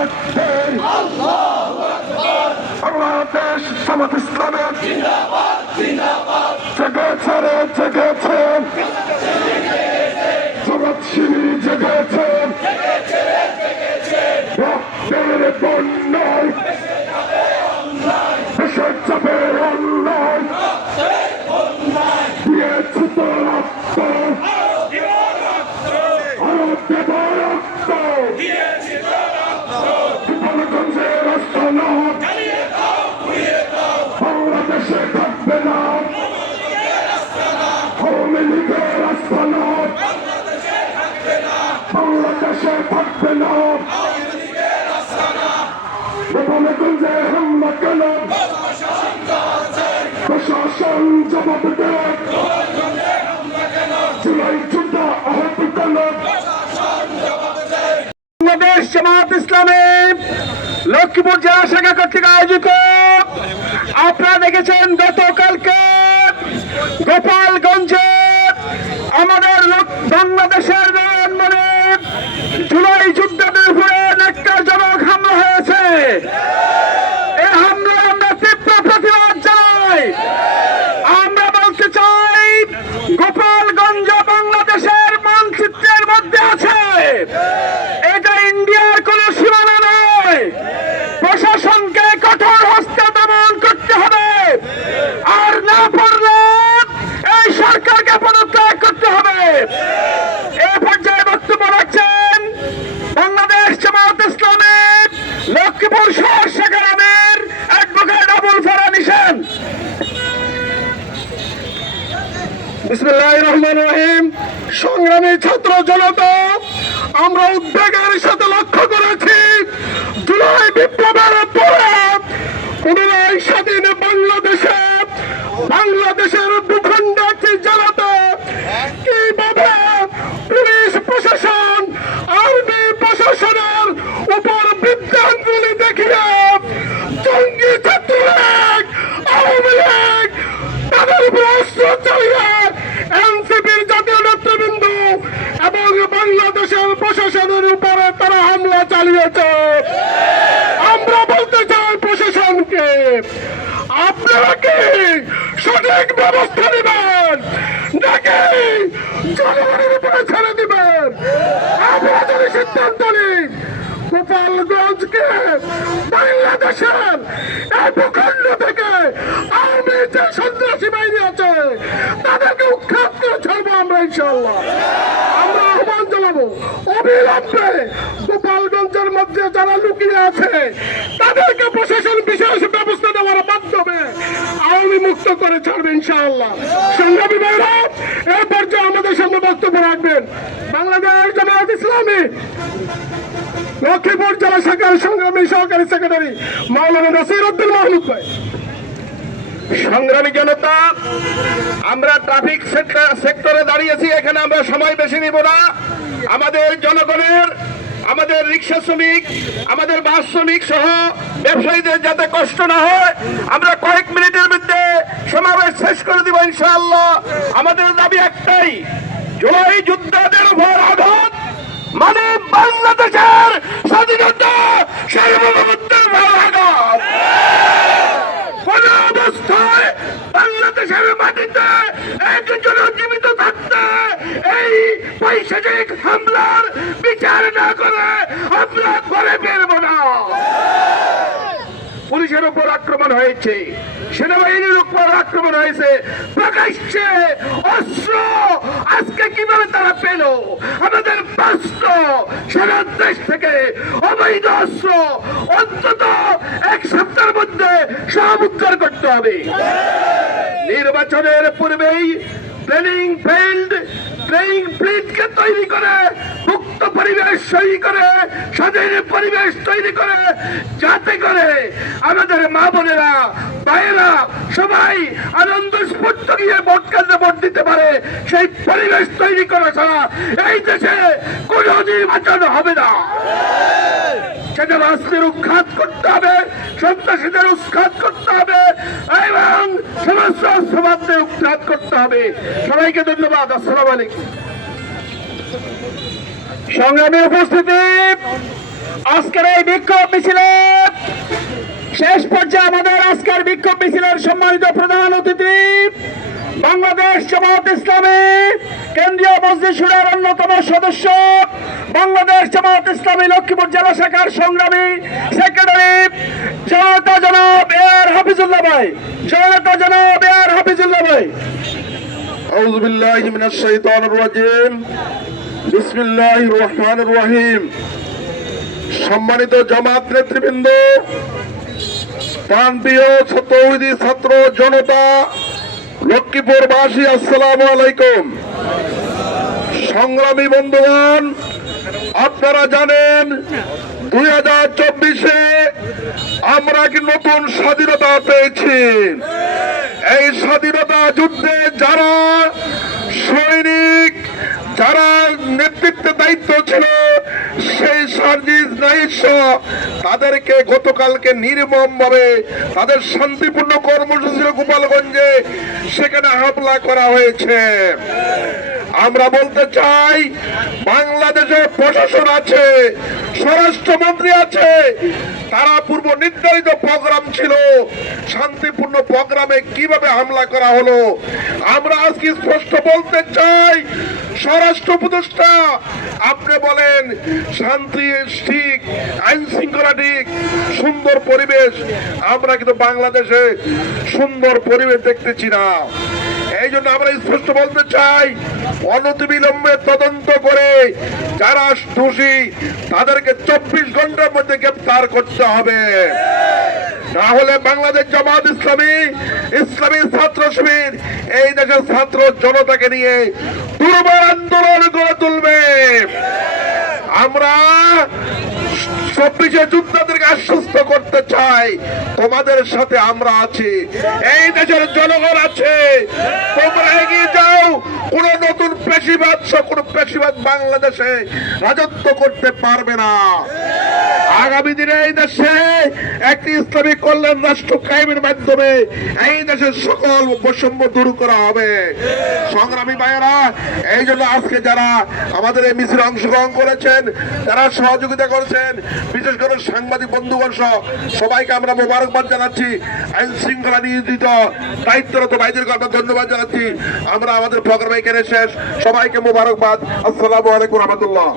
তাকবীর বাংলাদেশ জামাত ইসলামের জেগেছে রে জেগেছে জামাত শিবির জেগেছে রক্তের বন্যায়, দেশের চাপে অন্যায়। দিয়েছি তো রক্ত। আরও দেব। লীগের রাস্তানা বাংলাদেশে থাকবে না গোপালগঞ্জে হামলা জামাত ইসলামী লক্ষ্মীপুর জেলা শাখা কর্তৃক আয়োজিত আপনারা দেখেছেন গতকালকে গোপালগঞ্জে আমাদের লোক- বাংলাদেশের নয়নমণি জুলাই যুদ্ধের উপরে ন্যাক্কারজনক হামলা হয়েছে এই হামলার আমরা তীব্র প্রতিবাদ জানাই আমরা বলতে চাই গোপালগঞ্জ বাংলাদেশের মানচিত্রের মধ্যে আছে এটা ইন্ডিয়ার কোন সীমানা নয় প্রশাসনকে কঠোর হস্তে দমন করতে হবে আর না পারলে এই সরকারকে পদত্যাগ করতে হবে এ পর্যায়ে বক্তব্য রাখছেন বাংলাদেশ জামাত ইসলামের লক্ষ্মীপুর শহর শাখার আমির অ্যাডভোকেট আবুল ফরান ইসান বিসমুল্লাহ রহমান রহিম। সংগ্রামী ছাত্র জনতা, আমরা উদ্বেগের সাথে লক্ষ্য করেছি, জুলাই বিপ্লবের পরে পুনরায় স্বাধীন বাংলাদেশে, বাংলাদেশের ভূখণ্ডার্থী জনতা কীভাবে পুলিশ প্রশাসন আর্মি প্রশাসনের উপর বিদ্যাঙ্গুলি দেখিয়ে জঙ্গি ছাত্রলীগ আওয়ামী লীগ তাদের উপর অস্ত্র চালিয়ে এনসিপির জাতীয় নেতৃবৃন্দ এবং বাংলাদেশের প্রশাসনের উপরে তারা চালিয়েছে আমরা বলতে চাই প্রশাসনকে, আপনারা কি সঠিক ব্যবস্থা নেবেন নাকি জনগণের উপরে ছেড়ে দিবেন? আমরা যদি সিদ্ধান্ত নিই, গোপালগঞ্জকে বাংলাদেশের এই ভূখণ্ড থেকে আওয়ামী যে সন্ত্রাসী বাহিনী আছে, তাদেরকে উৎখাত করে ছাড়বো আমরা ইনশাল্লাহ আমরা আহ্বান জানাব, অবিলম্বে গোপালগঞ্জের মধ্যে যারা লুকিয়ে আছে, তাদেরকে প্রশাসন বিশেষ ব্যবস্থা নেওয়ার মাধ্যমে আওয়ামী মুক্ত করে ছাড়বে ইনশাআল্লাহ। সংগ্রামী ভাইরা, এই পর্যায়ে আমাদের সামনে বক্তব্য রাখবেন। বাংলাদেশ জামায়াত ইসলামী, লক্ষ্মীপুর জেলা শাখার সংগ্রামী সহকারী সেক্রেটারি মাওলানা নাসির উদ্দিন মাহমুদ ভাই। সংগ্রামী জনতা, আমরা ট্রাফিক সেক্টরে দাঁড়িয়েছি, এখানে আমরা সময় বেশি নিব না। আমাদের জনগণের আমাদের রিক্সা শ্রমিক, আমাদের বাস শ্রমিক সহ ব্যবসায়ীদের যাতে কষ্ট না হয়, আমরা কয়েক মিনিটের মধ্যে সমাবেশ শেষ করে দিব ইনশাআল্লাহ। আমাদের দাবি একটাই, জুলাই যুদ্ধের উপর আঘাত মানে বাংলাদেশের স্বাধীনতা সার্বভৌমত্বের উপর আঘাত। কোন অবস্থায় বাংলাদেশের মাটিতে একজন পৈশাচিক হামলার বিচার না করে করে বেরবো না। পুলিশের উপর আক্রমণ হয়েছে, সেনাবাহিনীর উপর আক্রমণ হয়েছে। প্রকাশ্যে অস্ত্র, আজকে কীভাবে তারা পেল? আমাদের বাস্ত সেনার দেশ থেকে অবৈধ অস্ত্র অন্তত এক সপ্তাহের মধ্যে সব উদ্ধার করতে হবে। নির্বাচনের পূর্বেই প্লেনিং ফিল্ড প্লেইং ফিল্ডকে তৈরি করে, মুক্ত পরিবেশ তৈরি করে, স্বাধীন পরিবেশ তৈরি করে, যাতে করে আমাদের মা বোনেরা, ভাইয়েরা সবাই আনন্দ স্ফূর্ত গিয়ে ভোট কেন্দ্রে ভোট দিতে পারে। সেই পরিবেশ তৈরি করা ছাড়া এই দেশে কোনো নির্বাচন হবে না। সেটা রাষ্ট্রের উৎখাত করতে হবে, সন্ত্রাসীদের উৎখাত করতে হবে সমস্ত উৎখাত করতে হবে। সবাইকে ধন্যবাদ। আসসালাম আলাইকুম। উপস্থিতি, আজকের এই বিক্ষোভ শেষ পর্যায়ে আমাদের আজকের বিক্ষোভ মিছিলের সম্মানিত প্রধান অতিথি, বাংলাদেশ জামাত ইসলামী কেন্দ্রীয় মসজিদ সুরের অন্যতম সদস্য, বাংলাদেশ জামাত ইসলামী লক্ষ্মীপুর জেলা শাখার সংগ্রামী সেক্রেটারি জনতা জনাব এ ভাই জনতা জনাব এ আর হাফিজুল্লাহ ভাই أعوذ بالله من الشيطان الرجيم بسم الله الرحمن الرحيم সম্মানিত জামাত নেতৃবৃন্দ প্রাণপ্রিয় তৌহিদি ছাত্র জনতা লক্ষ্মীপুরবাসী আসসালামু আলাইকুম সংগ্রামী বন্ধুগণ আপনারা জানেন দুই হাজার চব্বিশে আমরা কি নতুন স্বাধীনতা পেয়েছি। এই স্বাধীনতা যুদ্ধে যারা সৈনিক, যারা নেতৃত্বে দায়িত্ব ছিল, সেই সার্জিস নাইস তাদেরকে গতকালকে নির্মম ভাবে তাদের শান্তিপূর্ণ কর্মসূচি গোপালগঞ্জে, সেখানে হামলা করা হয়েছে। আমরা বলতে চাই বাংলাদেশে প্রশাসন আছে, স্বরাষ্ট্রমন্ত্রী আছে তারা পূর্ব নির্ধারিত প্রোগ্রাম ছিল। শান্তিপূর্ণ প্রোগ্রামে কীভাবে হামলা করা হলো? আমরা আজকে স্পষ্ট বলতে চাই, স্বরাষ্ট্র উপদেষ্টা, আপনি বলেন, শান্তি ঠিক, আইন শৃঙ্খলা ঠিক, সুন্দর পরিবেশ। আমরা কিন্তু বাংলাদেশে সুন্দর পরিবেশ দেখতেছি না। এই জন্য আমরা স্পষ্ট বলতে চাই অনতিবিলম্বে তদন্ত করে যারা দোষী, তাদেরকে চব্বিশ ঘণ্টার মধ্যে গ্রেপ্তার করতে হবে। না হলে বাংলাদেশ জামাত ইসলামী ইসলামী ছাত্র শিবির এই দেশের ছাত্র জনতাকে নিয়ে দুর্বার আন্দোলন করে তুলবে। আমরা চব্বিশে যোদ্ধাদেরকে আশ্বস্ত করতে চাই, তোমাদের সাথে আমরা আছি। এই দেশের জনগণ আছে। তোমরা এগিয়ে যাও। কোন নতুন পেশিবাদ, সকল পেশিবাদ বাংলাদেশে রাজত্ব করতে পারবে না। আগামী এই দেশে একটি ইসলামিক কল্যাণ রাষ্ট্র কায়েমের মাধ্যমে এই দেশের সকল বৈষম্য দূর করা হবে। সংগ্রামী ভাইয়েরা, এই জন্য আজকে যারা আমাদের এই মিছিলে অংশগ্রহণ করেছেন যারা সহযোগিতা করেছেন, বিশেষ করে সাংবাদিক সহ, সবাইকে আমরা মোবারকবাদ জানাচ্ছি। আইন শৃঙ্খলা নিয়োজিত, দায়িত্বরত ভাইদেরকে আমরা ধন্যবাদ জানাচ্ছি। আমরা আমাদের প্রোগ্রাম এখানে শেষ। সবাইকে মোবারকবাদ। আসসালামু আলাইকুম রহমতুল্লাহ।